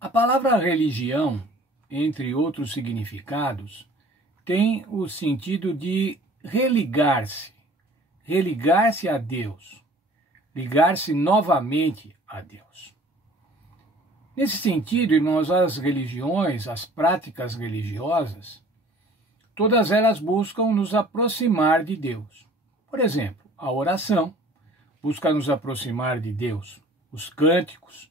A palavra religião, entre outros significados, tem o sentido de religar-se a Deus, ligar-se novamente a Deus. Nesse sentido, irmãos, as religiões, as práticas religiosas, todas elas buscam nos aproximar de Deus. Por exemplo, a oração busca nos aproximar de Deus, os cânticos,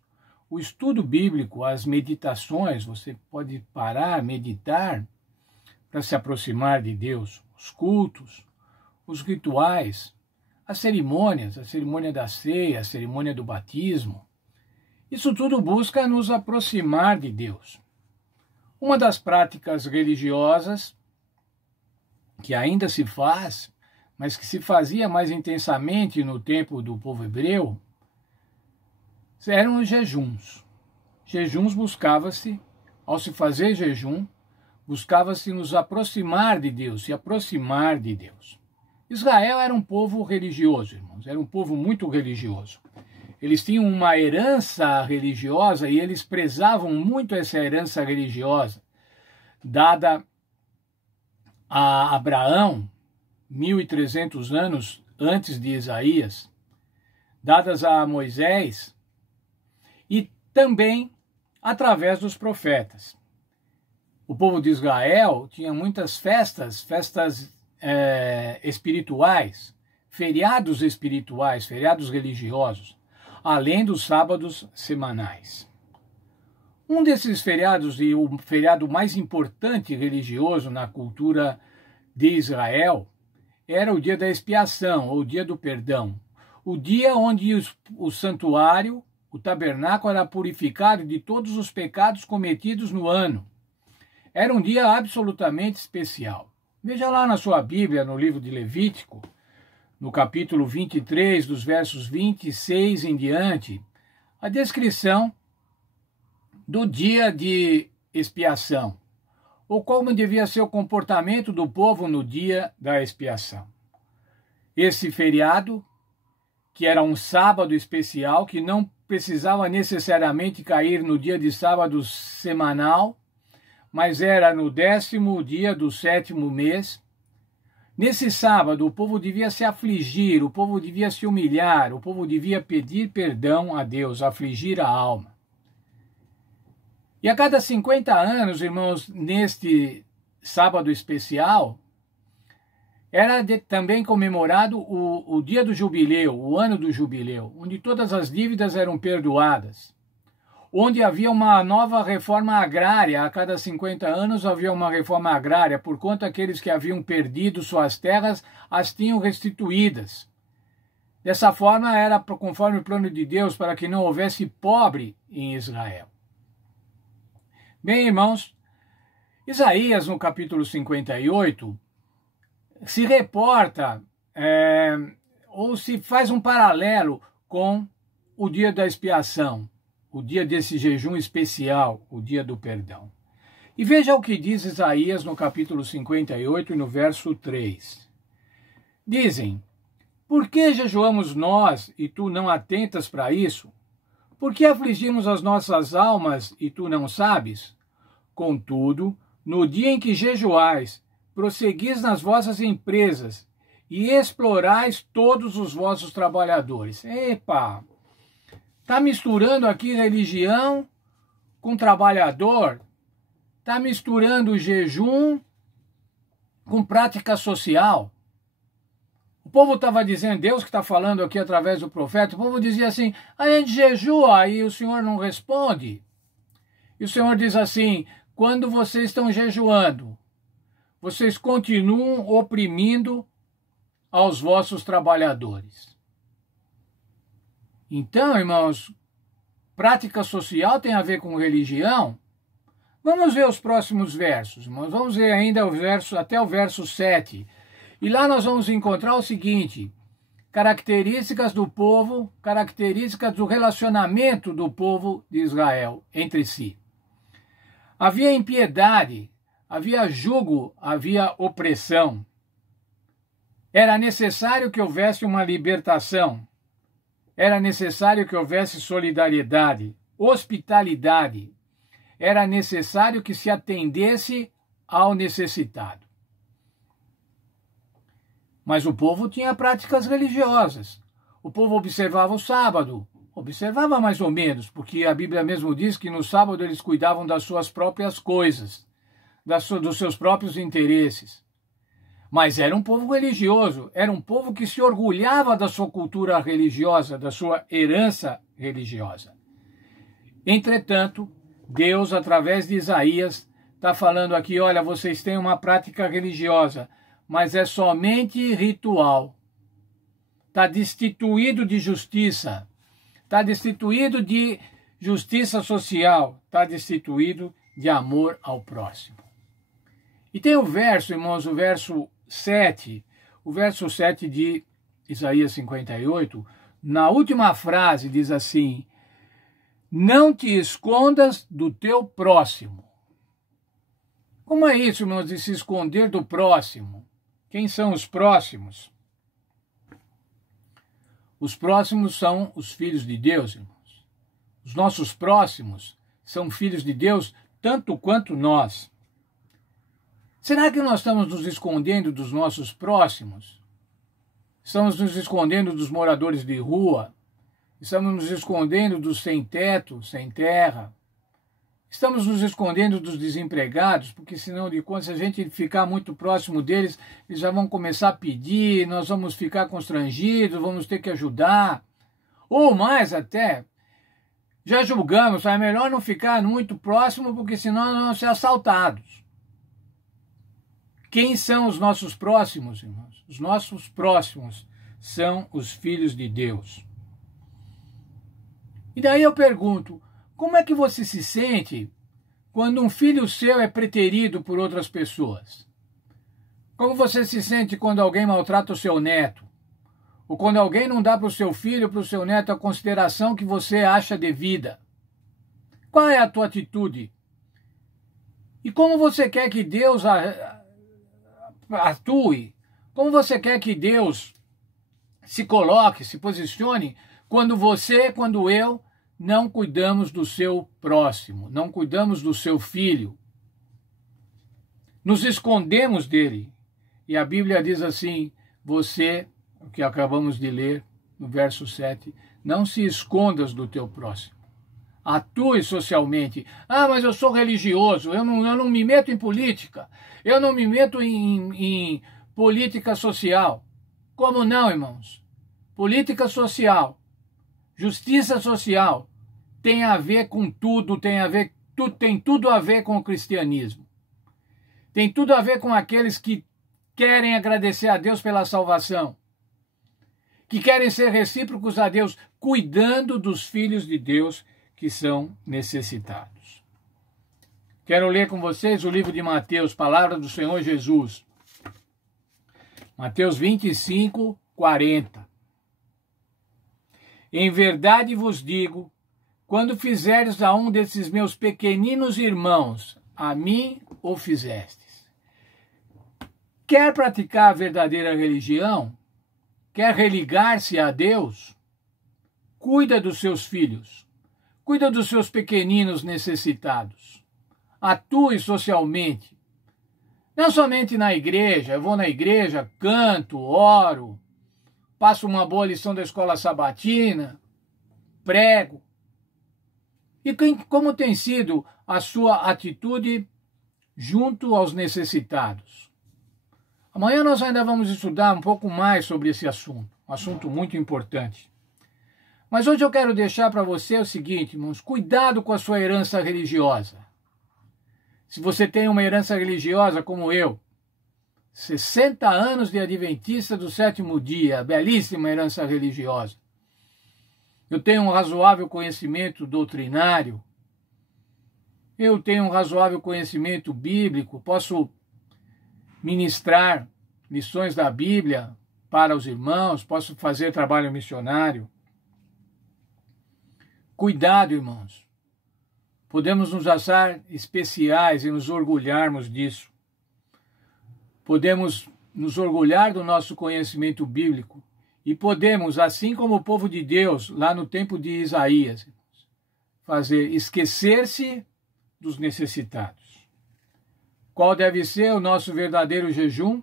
o estudo bíblico, as meditações, você pode parar, meditar para se aproximar de Deus, os cultos, os rituais, as cerimônias, a cerimônia da ceia, a cerimônia do batismo. Isso tudo busca nos aproximar de Deus. Uma das práticas religiosas que ainda se faz, mas que se fazia mais intensamente no tempo do povo hebreu, eram os jejuns. Jejuns buscava-se, ao se fazer jejum, buscava-se nos aproximar de Deus, se aproximar de Deus. Israel era um povo religioso, irmãos, era um povo muito religioso. Eles tinham uma herança religiosa e eles prezavam muito essa herança religiosa, dada a Abraão, 1.300 anos antes de Isaías, dadas a Moisés, e também através dos profetas. O povo de Israel tinha muitas festas espirituais, feriados religiosos, além dos sábados semanais. Um desses feriados, e o feriado mais importante religioso na cultura de Israel, era o dia da expiação, ou o dia do perdão. O dia onde o santuário, o tabernáculo, era purificado de todos os pecados cometidos no ano. Era um dia absolutamente especial. Veja lá na sua Bíblia, no livro de Levítico, no capítulo 23, dos versos 26 em diante, a descrição do dia de expiação, ou como devia ser o comportamento do povo no dia da expiação. Esse feriado, que era um sábado especial, que não precisava necessariamente cair no dia de sábado semanal, mas era no 10º dia do 7º mês. Nesse sábado, o povo devia se afligir, o povo devia se humilhar, o povo devia pedir perdão a Deus, afligir a alma. E a cada 50 anos, irmãos, neste sábado especial, era também comemorado o dia do jubileu, o ano do jubileu, onde todas as dívidas eram perdoadas, onde havia uma nova reforma agrária. A cada 50 anos havia uma reforma agrária, por conta aqueles que haviam perdido suas terras, as tinham restituídas. Dessa forma, era conforme o plano de Deus, para que não houvesse pobre em Israel. Bem, irmãos, Isaías, no capítulo 58, se reporta, ou se faz um paralelo com o dia da expiação, o dia desse jejum especial, o dia do perdão. E veja o que diz Isaías no capítulo 58 e no verso 3. Dizem: por que jejuamos nós e tu não atentas para isso? Por que afligimos as nossas almas e tu não sabes? Contudo, no dia em que jejuais, prosseguis nas vossas empresas e explorais todos os vossos trabalhadores. Epa! Está misturando aqui religião com trabalhador? Está misturando o jejum com prática social? O povo estava dizendo, Deus que está falando aqui através do profeta, o povo dizia assim: a gente jejua e o Senhor não responde. E o Senhor diz assim: quando vocês estão jejuando, vocês continuam oprimindo aos vossos trabalhadores. Então, irmãos, prática social tem a ver com religião? Vamos ver os próximos versos, irmãos. Vamos ver ainda até o verso 7. E lá nós vamos encontrar o seguinte: características do povo, características do relacionamento do povo de Israel entre si. Havia impiedade, havia jugo, havia opressão. Era necessário que houvesse uma libertação. Era necessário que houvesse solidariedade, hospitalidade. era necessário que se atendesse ao necessitado. Mas o povo tinha práticas religiosas. O povo observava o sábado, observava mais ou menos, porque a Bíblia mesmo diz que no sábado eles cuidavam das suas próprias coisas, dos seus próprios interesses. Mas era um povo religioso, era um povo que se orgulhava da sua cultura religiosa, da sua herança religiosa. Entretanto, Deus, através de Isaías, está falando aqui, olha, vocês têm uma prática religiosa, mas é somente ritual. Está destituído de justiça, está destituído de justiça social, está destituído de amor ao próximo. E tem o verso, irmãos, o verso 7 de Isaías 58, na última frase diz assim, não te escondas do teu próximo. Como é isso, irmãos, de se esconder do próximo? Quem são os próximos? Os próximos são os filhos de Deus, irmãos. Os nossos próximos são filhos de Deus tanto quanto nós. Será que nós estamos nos escondendo dos nossos próximos? Estamos nos escondendo dos moradores de rua? Estamos nos escondendo dos sem teto, sem terra? Estamos nos escondendo dos desempregados, porque senão de conta, se a gente ficar muito próximo deles, eles já vão começar a pedir, nós vamos ficar constrangidos, vamos ter que ajudar. Ou mais até, já julgamos, é melhor não ficar muito próximo, porque senão nós vamos ser assaltados. Quem são os nossos próximos, irmãos? Os nossos próximos são os filhos de Deus. E daí eu pergunto, como é que você se sente quando um filho seu é preterido por outras pessoas? Como você se sente quando alguém maltrata o seu neto? Ou quando alguém não dá para o seu filho, para o seu neto, a consideração que você acha devida? Qual é a tua atitude? E como você quer que Deus atue? Como você quer que Deus se coloque, se posicione, quando você, quando eu, não cuidamos do seu próximo, não cuidamos do seu filho. Nos escondemos dele. E a Bíblia diz assim, você, o que acabamos de ler no verso 7, não se escondas do teu próximo. Atue socialmente. Ah, mas eu sou religioso, eu não me meto em política, eu não me meto em política social. Como não, irmãos? Política social, justiça social, tem a ver com tudo, tem tudo a ver com o cristianismo. Tem tudo a ver com aqueles que querem agradecer a Deus pela salvação, que querem ser recíprocos a Deus, cuidando dos filhos de Deus que são necessitados. Quero ler com vocês o livro de Mateus, palavra do Senhor Jesus. Mateus 25, 40. Em verdade vos digo, quando fizerdes a um desses meus pequeninos irmãos, a mim o fizestes. Quer praticar a verdadeira religião? Quer religar-se a Deus? Cuida dos seus filhos. Cuida dos seus pequeninos necessitados. Atue socialmente. Não somente na igreja. Eu vou na igreja, canto, oro, passo uma boa lição da escola sabatina, prego. E como tem sido a sua atitude junto aos necessitados? Amanhã nós ainda vamos estudar um pouco mais sobre esse assunto, um assunto muito importante. Mas hoje eu quero deixar para você o seguinte, irmãos, cuidado com a sua herança religiosa. Se você tem uma herança religiosa como eu, 60 anos de adventista do sétimo dia, belíssima herança religiosa. Eu tenho um razoável conhecimento doutrinário, eu tenho um razoável conhecimento bíblico, posso ministrar lições da Bíblia para os irmãos, posso fazer trabalho missionário. Cuidado, irmãos. Podemos nos achar especiais e nos orgulharmos disso. Podemos nos orgulhar do nosso conhecimento bíblico e podemos, assim como o povo de Deus, lá no tempo de Isaías, esquecer-se dos necessitados. Qual deve ser o nosso verdadeiro jejum?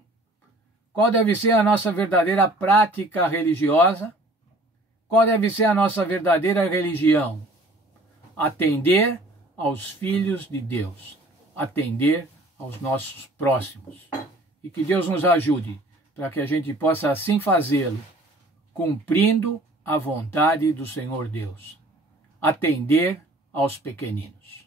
Qual deve ser a nossa verdadeira prática religiosa? Qual deve ser a nossa verdadeira religião? Atender aos filhos de Deus, atender aos nossos próximos. E que Deus nos ajude para que a gente possa assim fazê-lo, cumprindo a vontade do Senhor Deus. Atender aos pequeninos.